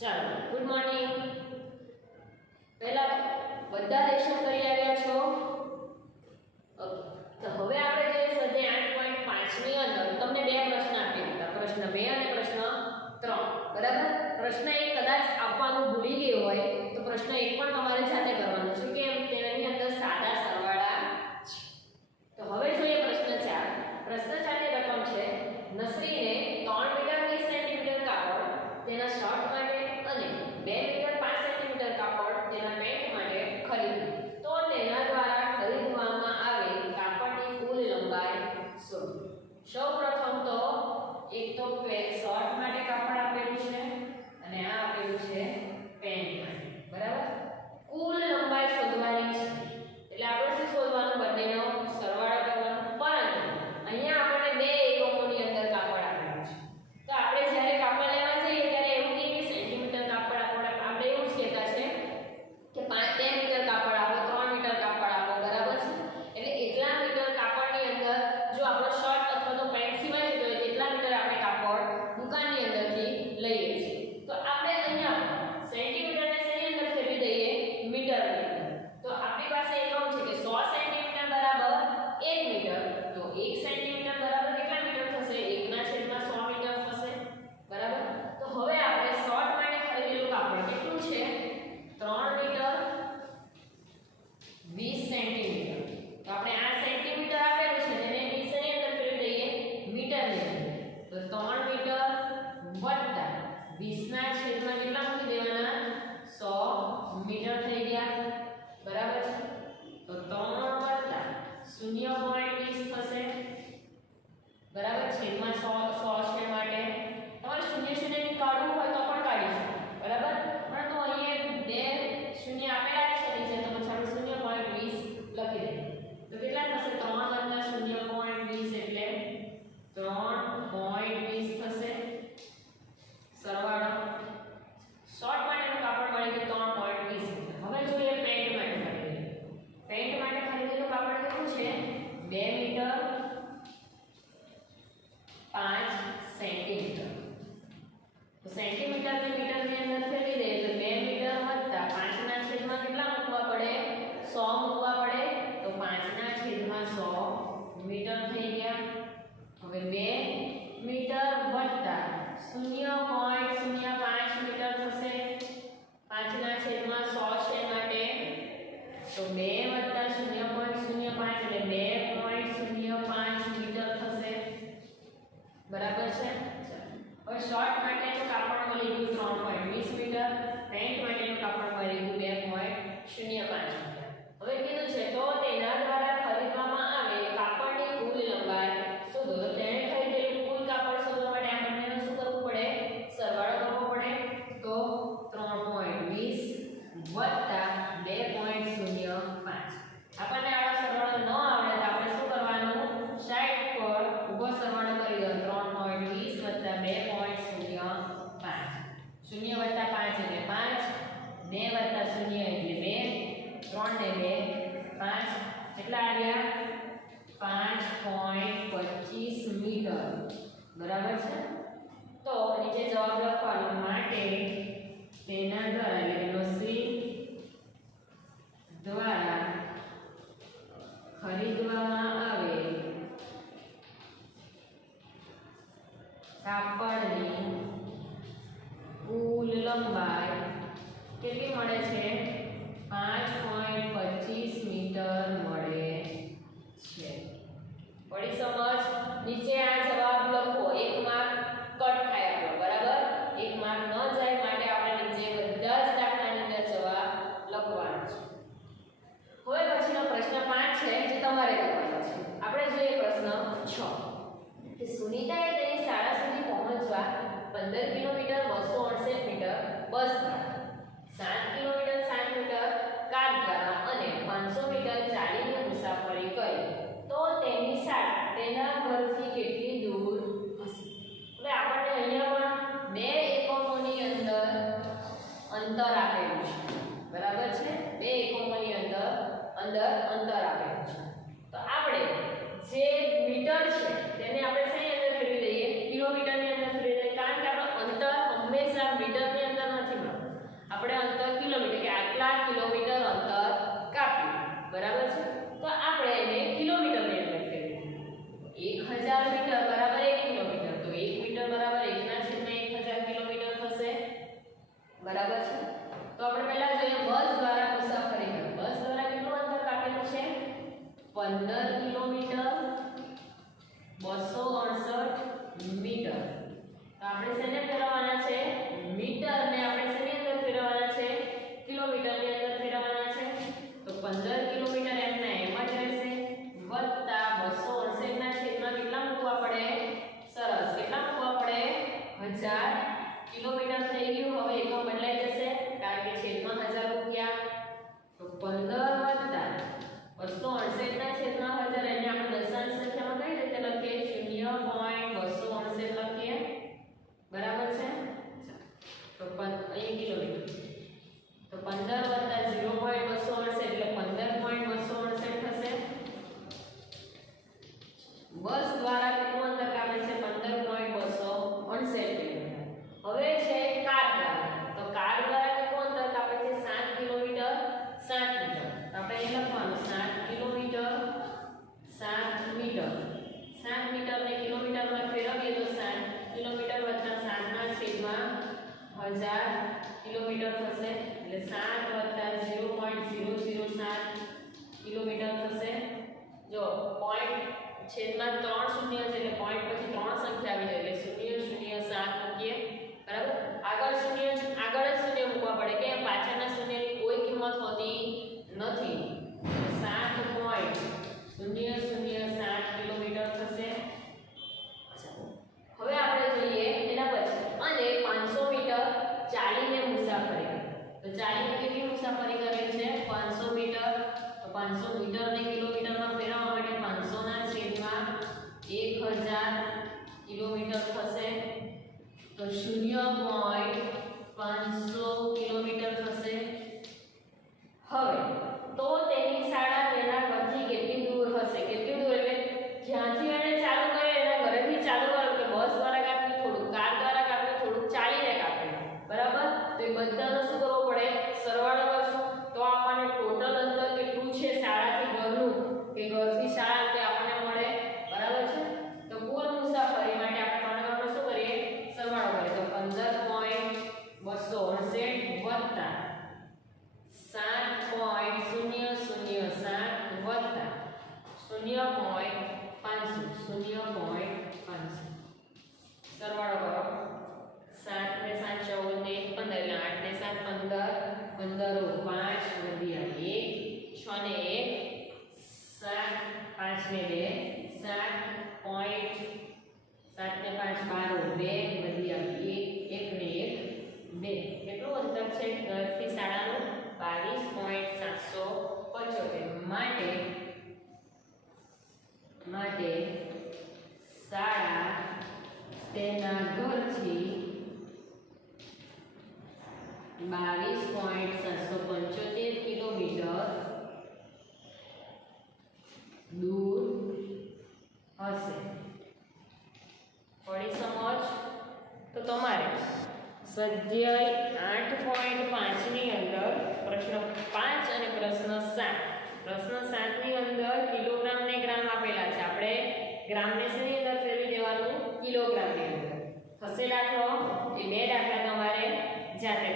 ચાલો good morning. પહેલા બધા લેશન કરી આવ્યા છો? તો હવે આપણે જે સ્વાધ્યાય 8.5 ની અંદર તમને બે પ્રશ્ન આપી દીધા, પ્રશ્ન 2 અને પ્રશ્ન 3. બરાબર? પ્રશ્ન 1 કદાચ આપવાનું ભૂલી ગયો હોય તો પ્રશ્ન 1 પણ તમારે જાતે કરવાનો છે કે તેની અંદર સાદા સરવાળા છે. તો હવે જોઈએ પ્રશ્ન 4. પ્રશ્ન 4 ની રકમ છે નસરીને 3 મીટર 20 સેન્ટીમીટર કાપડ તેના શર્ટ માટે અને 2 મીટર 5 સેન્ટીમીટર કાપડ તેના પેન્ટ માટે ખરીદ્યું, તો તેના દ્વારા ખરીદવામાં આવેલ કાપડની કુલ લંબાઈ શોધો. સૌપ્રથમ તો એક તો શર્ટ માટે કાપડ આપેલું છે અને આ આપેલું છે પેન્ટ માટે. બરાબર? કુલ લંબાઈ શોધવાની છે એટલે આપણે શું શોધવાનું? બંનેનો સરવાળો કરવાનો. પરંતુ અહીંયા આપણને બે એકમોની અંદર કાપડ આપેલું છે, તો આપણે જ્યારે કાપડ લેવા જઈએ ત્યારે એવું નહીં કે સેન્ટીમીટર કાપડ આપણે એવું જ કહેતા છે કે 2 મીટર કાપડ આપો, 3 મીટર કાપડ આપો. બરાબર છે? એટલે એટલા મીટર કાપડની અંદર જો આપણો શર્ટ અથવા તો પેન્ટ સિવાય જતો હોય તેટલા મીટર આપણે કાપડ દુકાનની અંદરથી લઈએ છીએ. તો આપણે અહીંયા સેન્ટીમીટરને શેની અંદર ફેરવી દઈએ? મીટરની અંદર. તો આપણી પાસે એકમ છે કે 100 સેન્ટીમીટર બરાબર 1 મીટર. તો 1 સેન્ટીમીટર બરાબર કેટલા મીટર થશે? 1/100 મીટર થશે. બરાબર? તો હવે આપણે શર્ટ માટે ખરીદેલું કાપડ કેટલું છે? 3 મીટર 20 સેન્ટીમીટર. તો આપણે આ સેન્ટીમીટર આપેલું છે તેને 20 ની અંદર ફેરવી દઈએ મીટરની અંદર. તો 3 મીટર વત્તા 20 ના છેદમાં કેટલા મૂકી દેવાના? 100 મીટર થઈ ગયા. બરાબર છે? તો 3 વત્તા 0.20 થશે. બરાબર? છેદમાં 100 છે માટે તમારે 0 ની કાઢવું હોય તો પણ કાઢી શકો. બરાબર? પરંતુ અહીંયા બે શૂન્ય આપેલા છે નીચે, તો પછી આપણે 0.20 લખી દઈએ. તો કેટલા થશે? 3 વત્તા 0.20 એટલે 3.20 થશે. સરવાળો શોર્ટ માટેનું કાપડ મળી ગયું 3.20. હવે જોઈએ પેન્ટ માટે ખરીદેલું. પેન્ટ માટે ખરીદેલું કાપડ કેટલું છે? 2 મીટર 5 સેન્ટીમીટર. તો સેન્ટીમીટર ને મીટરની અંદર ફેરવી દઈએ તો 2 મીટર વત્તા 5 ના છેદમાં કેટલા મૂકવા પડે? 100 મૂકવા પડે. તો 5 ના છેદમાં 100 મીટર થઈ ગયા. હવે 2 મીટર વત્તા 0.05 મીટર થશે. 5 ના છેદમાં 100 છે માટે તો 2 વત્તા 0.05 એટલે 2.05 મીટર થશે. બરાબર છે? હવે શર્ટ માટેનું કાપડ મળી ગયું 3.20 મીટર, પેન્ટ માટેનું કાપડ મળી ગયું 2.05 મીટર. હવે કીધું છે તો તેના દ્વારા ખરીદવામાં આવે કાપડની કુલ લંબાઈ શોધો. તો તેણે ખરીદેલું કુલ કાપડ શોધવા માટે આપણને શું કરવું પડે? સરવાળો કરવો પડે. તો 3.20 વત્તા 2.05. આપણને આવો સરવાળો ન આવડે તો આપણે શું કરવાનું? સાઈડ પર ઊભો સરવાળો કરી દો. 3.20 વત્તા 2.05. 0 વત્તા 5 એટલે 5, 2 વત્તા 0 એટલે 2, 3 ને 2 5. કેટલા આવ્યા? 5.25 મીટર. બરાબર છે? તો નીચે જવાબ લખવાનો માટે તેના દ્વારા એટલે નસરી દ્વારા ખરીદવામાં આવે કાપડની કુલ લંબાઈ કેટલી મળે છે? 5.25 મીટર મળે છે. પડી સમજ? નીચે આ જવાબ લખો. 1 માર્ક કટ થાય આપણો. બરાબર? 1 માર્ક ન જાય માટે આપણે નીચે બધા જ દાખલાની અંદર જવાબ લખવાનો છે. હવે પછીનો પ્રશ્ન 5 છે જે તમારે કરવાનો છે. આપણે જોઈએ પ્રશ્ન 6 કે સુનીતાએ તેની શાળા સુધી પહોંચવા 15 કિલોમીટર 268 મીટર બસ દ્વારા, 7 કિલોમીટર 60 મીટર કાર દ્વારા અને 500 મીટર ચાલીને મુસાફરી કરી, તો તેની શાળા તેના ઘરથી કેટલી દૂર હશે? હવે આપણને અહીંયા પણ બે એકમોની અંદર અંતર આપેલું છે. બરાબર છે? બે એકમોની અંદર અંતર આપેલું છે. તો આપણે જે મીટર છે તેને આપણે શેની અંદર ફેરવી દઈએ? કિલોમીટરની અંદર ફેરવી દઈએ, કારણ કે આપણે અંતર કિલોમીટર થઈ ગયું. હવે એકમ બદલાઈ જશે કારણ કે છેદમાં 1000 મૂક્યા તો 15 વત્તા 268 ના છેદમાં 1000 એટલે આપણે દશાંશ સંખ્યામાં કઈ રીતે લખીએ 0.268 લખીએ બરાબર છે. તો અહીં કિલોમીટર તો 15 વત્તા 0.268 એટલે 15.268 થશે. બસ દ્વારા કેટલું અંતર કાપે છે 15.268 કિલોમીટર. હવે છે કાર દ્વારા તો કાર દ્વારા કેટલું અંતર કાપે છે 7 કિલોમીટર 7 મીટર. આપણે અહીં લખવાનું 7 કિલોમીટર 7 મીટર 7 મીટરને કિલોમીટરમાં ફેરવીએ તો 7 કિલોમીટર વત્તા 7 ના છેદમાં 1000 કિલોમીટર થશે એટલે 7 વત્તા 0.007 કિલોમીટર થશે. જો પોઈન્ટ છેદમાં 3 શૂન્ય છે એટલે પોઈન્ટ પછી 3 સંખ્યા આવી જાય એટલે 007 મૂકીએ બરાબર. આગળ જ શૂન્ય મૂકવા પડે કે પાછળના શૂન્યની કોઈ કિંમત હોતી નથી. 7.007 કિલોમીટર થશે. હવે આપણે જોઈએ એના પછી અને 500 મીટર ચાલીને મુસાફરી. તો ચાલીને કેટલી મુસાફરી કરે છે 500 મીટર. તો 500 મીટરને કિલોમીટરમાં ફેરવવા માટે 500 ના છેદમાં 1000 કિલોમીટર થશે. તો 0.500 કિલોમીટર થશે. હવે તો તેની શાળા તેના ઘરથી કેટલી દૂર હશે? કેટલી દૂર એટલે જ્યાંથી એને ચાલુ કરે એના ઘરેથી ચાલુ કરે કે બસ દ્વારા કાપ્યું થોડું, કાર દ્વારા કાપ્યું થોડું, ચાલીને કાપ્યું બરાબર. તો એ બધાનો શું કરવો પડે સરવાળો કરશું તો આપણને ટોટલ અંતર કેટલું છે શાળાથી ઘરનું કે ઘરથી શાળા તે આપણને મળે બરાબર છે. તો કુલ મુસાફરી માટે આપણે શું કરીએ સરવાળો કરીએ તો 15.268 વત્તા 7.007 વત્તા 0.500 સરવાળો કરો. 7 ને 7 14 ને 15 એટલે 8 ને 7 15 15 5 વધી 1 6 ને 1 7 5 ને 2 7 ને 5 12 2 વધી 1 ને 1 2 કેટલું અંતર છે ઘરથી શાળાનું 22.775 માટે શાળા તેના ઘરથી 22.775 કિલોમીટર દૂર હશે. પડી સમજ? તો તમારે સ્વાધ્યાય 8.5 ની અંદર પ્રશ્ન 5 અને પ્રશ્ન 7 ની અંદર કિલોગ્રામ ને ગ્રામ આપેલા છે. આપણે ગ્રામને શેની અંદર ફેરવી દેવાનું કિલોગ્રામની અંદર થશે દાખલો. એ બે દાખલા તમારે જાતે